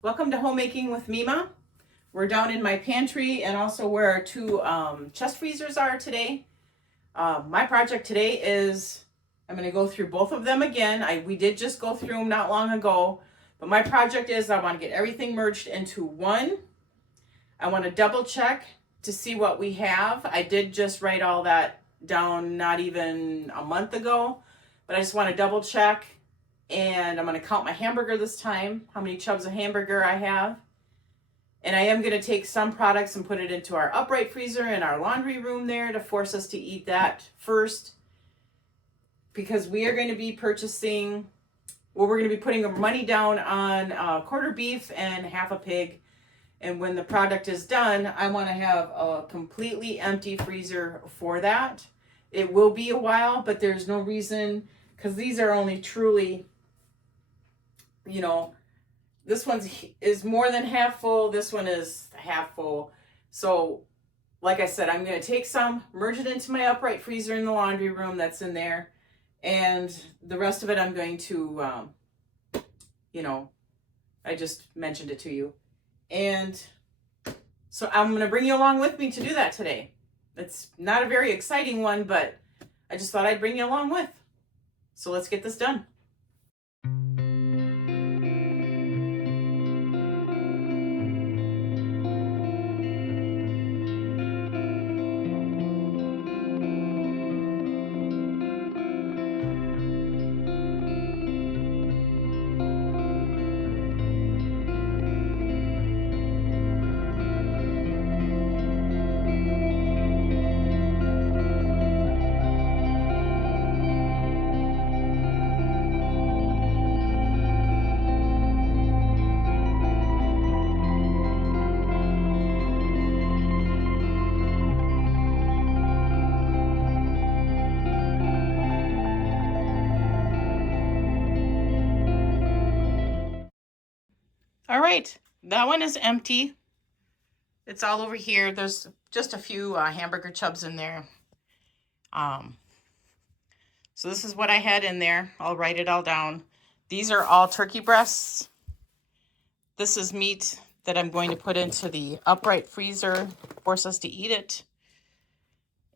Welcome to Homemaking with Mima. We're down in my pantry and also where our two chest freezers are today. My project today is I'm going to go through both of them again. We did just go through them not long ago, but my project is I want to get everything merged into one. I want to double check to see what we have. I did just write all that down not even a month ago, but I just want to double check. And I'm going to count my hamburger this time, how many chubs of hamburger I have. And I am going to take some products and put it into our upright freezer in our laundry room there to force us to eat that first. Because we are going to be purchasing, we're going to be putting our money down on quarter beef and half a pig. And when the product is done, I want to have a completely empty freezer for that. It will be a while, but there's no reason, because these are only truly, this one is more than half full. This one is half full. So, like I said, I'm going to take some, merge it into my upright freezer in the laundry room that's in there. And the rest of it, I'm going to, I just mentioned it to you. And so I'm going to bring you along with me to do that today. It's not a very exciting one, but I just thought I'd bring you along with. So let's get this done. All right, that one is empty. It's all over here. There's just a few hamburger chubs in there. So this is what I had in there. I'll write it all down. These are all turkey breasts. This is meat that I'm going to put into the upright freezer, force us to eat it.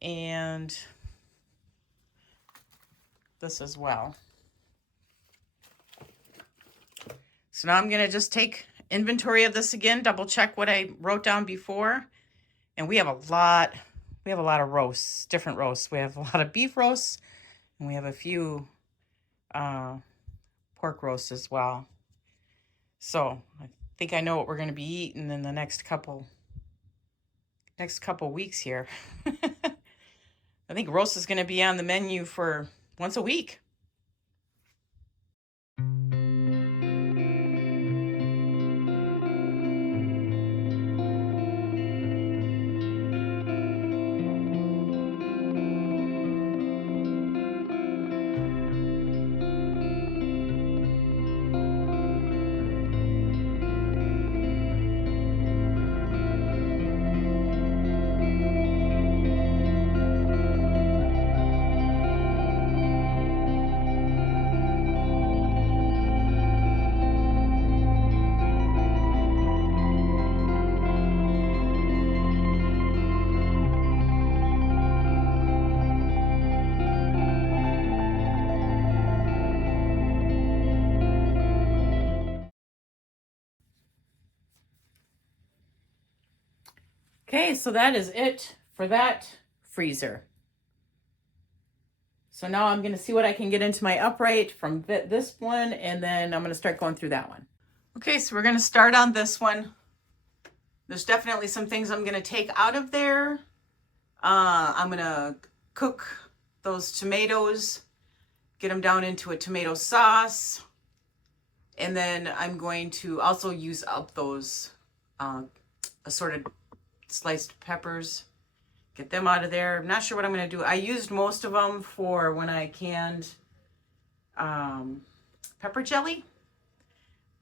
And this as well. So now I'm going to just take inventory of this again, double check what I wrote down before. And we have a lot of roasts, different roasts. We have a lot of beef roasts, and we have a few pork roasts as well. So I think I know what we're going to be eating in the next couple weeks here. I think roast is going to be on the menu for once a week. Okay, so that is it for that freezer. So now I'm going to see what I can get into my upright from this one, and then I'm going to start going through that one. Okay, so we're going to start on this one. There's definitely some things I'm going to take out of there. I'm going to cook those tomatoes, get them down into a tomato sauce, and then I'm going to also use up those assorted sliced peppers, get them out of there. I'm not sure what I'm going to do. I used most of them for when I canned pepper jelly,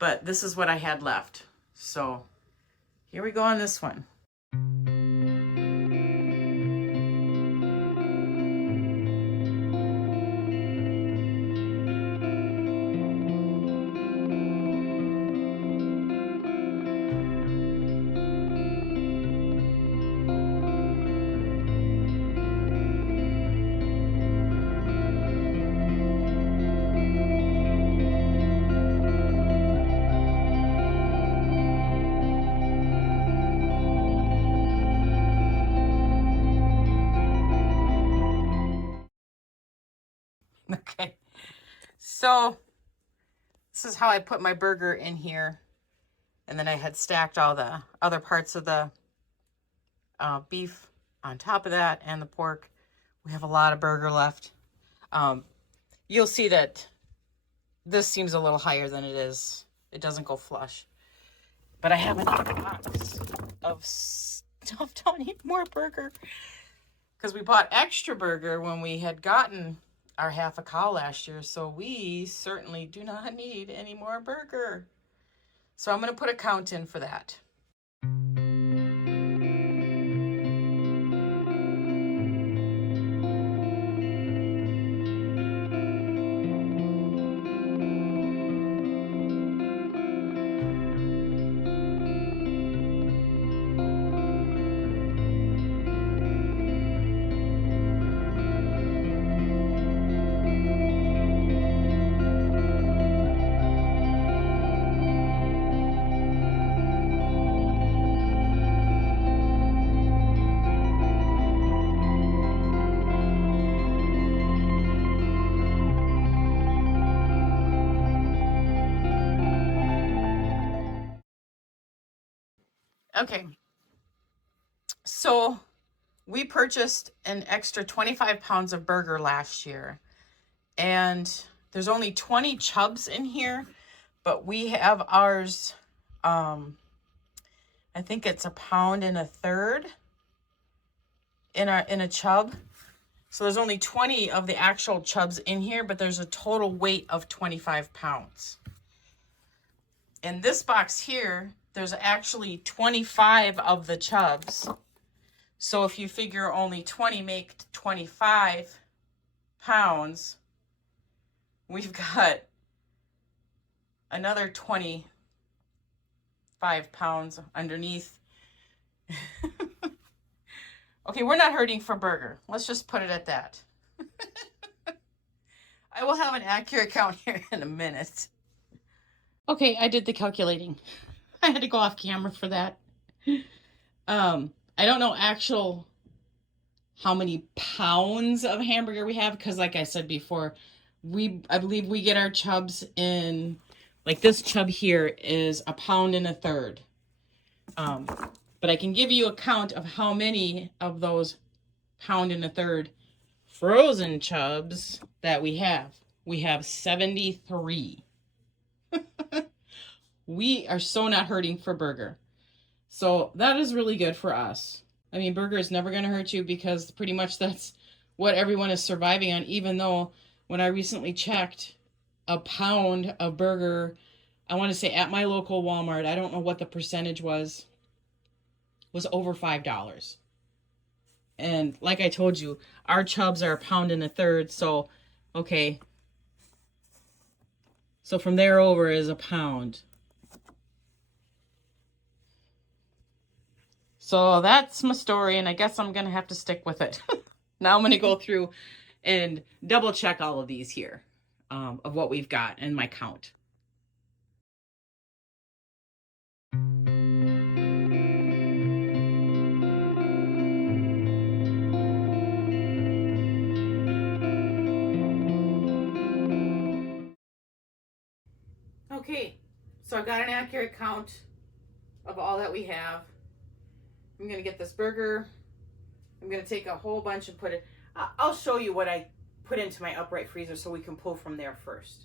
but this is what I had left. So here we go on this one. So this is how I put my burger in here. And then I had stacked all the other parts of the beef on top of that and the pork. We have a lot of burger left. You'll see that this seems a little higher than it is. It doesn't go flush. But I have another box of stuff. Don't eat more burger. Because we bought extra burger when we had gotten our half a cow last year. So we certainly do not need any more burger. So I'm going to put a count in for that. Okay, so we purchased an extra 25 pounds of burger last year, and there's only 20 chubs in here, but we have ours, I think it's 1.33 pounds in a chub. So there's only 20 of the actual chubs in here, but there's a total weight of 25 pounds. In this box here, there's actually 25 of the chubs. So if you figure only 20 make 25 pounds, we've got another 25 pounds underneath. Okay, we're not hurting for burger. Let's just put it at that. I will have an accurate count here in a minute. Okay, I did the calculating. I had to go off camera for that. I don't know how many pounds of hamburger we have, because like I said before, I believe we get our chubs in, like this chub here is 1.33 pounds. But I can give you a count of how many of those 1.33 pounds frozen chubs that we have. We have 73. We are so not hurting for burger. So that is really good for us. I mean, burger is never going to hurt you because pretty much that's what everyone is surviving on, even though when I recently checked, a pound of burger, I want to say at my local Walmart, I don't know what the percentage was over $5. And like I told you, our chubs are 1.33 pounds. So, okay. So from there over is a pound. So that's my story, and I guess I'm going to have to stick with it. Now I'm going to go through and double check all of these here of what we've got and my count. Okay, so I've got an accurate count of all that we have. I'm going to get this burger. I'm going to take a whole bunch and put it. I'll show you what I put into my upright freezer so we can pull from there first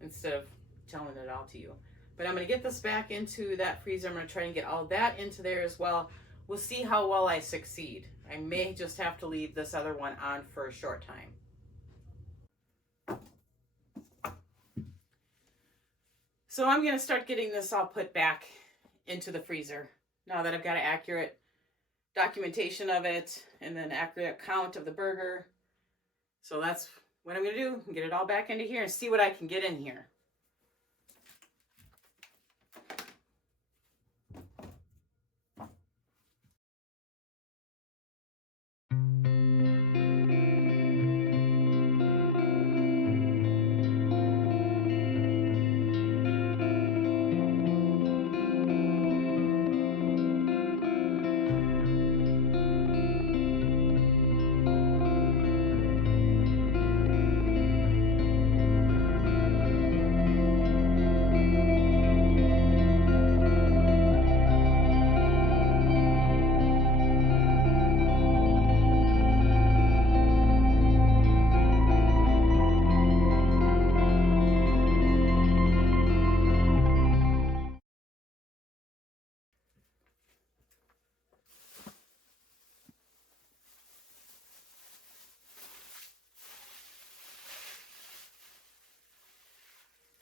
instead of telling it all to you. But I'm going to get this back into that freezer. I'm going to try and get all that into there as well. We'll see how well I succeed. I may just have to leave this other one on for a short time. So I'm going to start getting this all put back into the freezer now that I've got an accurate documentation of it and then accurate count of the burger. So that's what I'm going to do. Get it all back into here and see what I can get in here.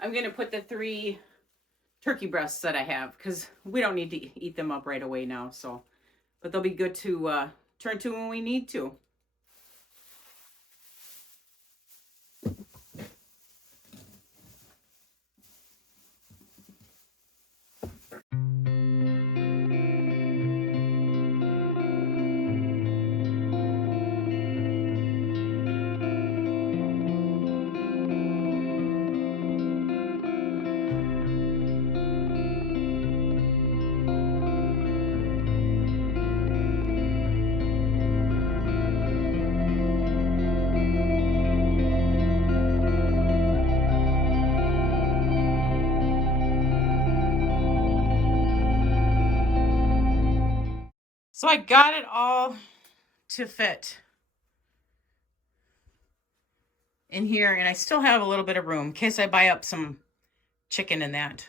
I'm going to put the 3 turkey breasts that I have, because we don't need to eat them up right away now. So, but they'll be good to turn to when we need to. So I got it all to fit in here, and I still have a little bit of room in case I buy up some chicken in that,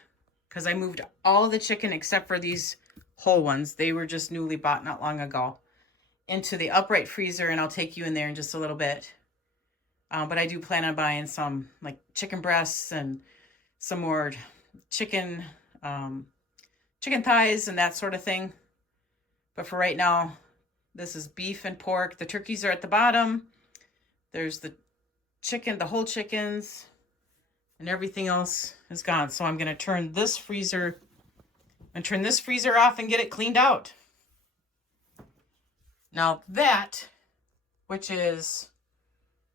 because I moved all the chicken except for these whole ones. They were just newly bought not long ago into the upright freezer, and I'll take you in there in just a little bit. But I do plan on buying some like chicken breasts and some more chicken thighs and that sort of thing. But for right now, this is beef and pork. The turkeys are at the bottom. There's the chicken, the whole chickens, and everything else is gone. So I'm going to turn this freezer off and get it cleaned out. Now that, which is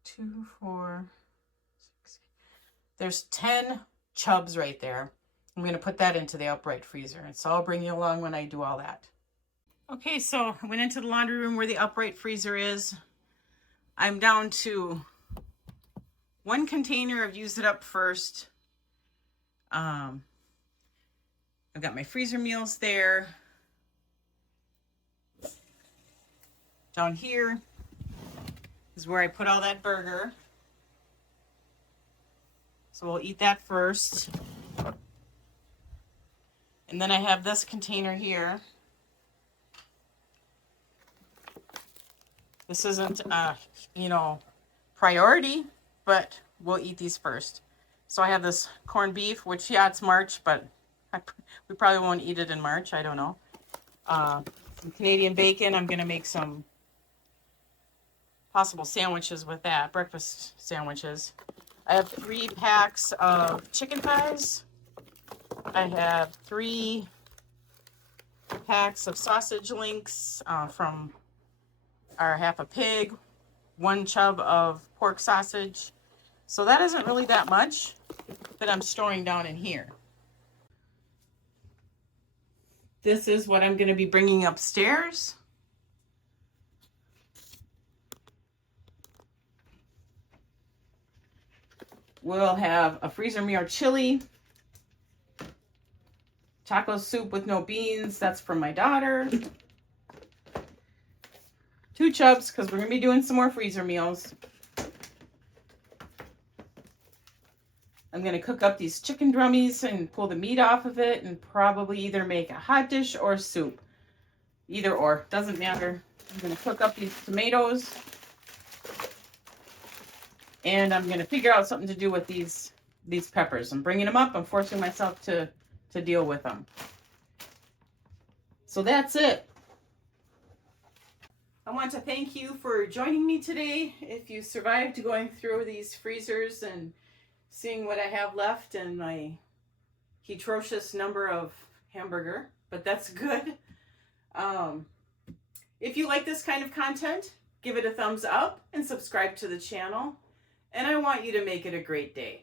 2, 4, 6, there's 10 chubs right there. I'm going to put that into the upright freezer. And so I'll bring you along when I do all that. Okay, so I went into the laundry room where the upright freezer is. I'm down to 1 container. I've used it up first. I've got my freezer meals there. Down here is where I put all that burger. So we'll eat that first. And then I have this container here. This isn't, priority, but we'll eat these first. So I have this corned beef, which, yeah, it's March, but we probably won't eat it in March. I don't know. Some Canadian bacon. I'm going to make some possible sandwiches with that, breakfast sandwiches. I have 3 packs of chicken thighs. I have 3 packs of sausage links from our half a pig, 1 chub of pork sausage. So that isn't really that much that I'm storing down in here. This is what I'm going to be bringing upstairs. We'll have a freezer meal chili, taco soup with no beans. That's from my daughter. 2 chubs, because we're going to be doing some more freezer meals. I'm going to cook up these chicken drummies and pull the meat off of it and probably either make a hot dish or soup. Either or, doesn't matter. I'm going to cook up these tomatoes. And I'm going to figure out something to do with these peppers. I'm bringing them up. I'm forcing myself to deal with them. So that's it. I want to thank you for joining me today. If you survived going through these freezers and seeing what I have left and my atrocious number of hamburger, but that's good. If you like this kind of content, give it a thumbs up and subscribe to the channel. And I want you to make it a great day.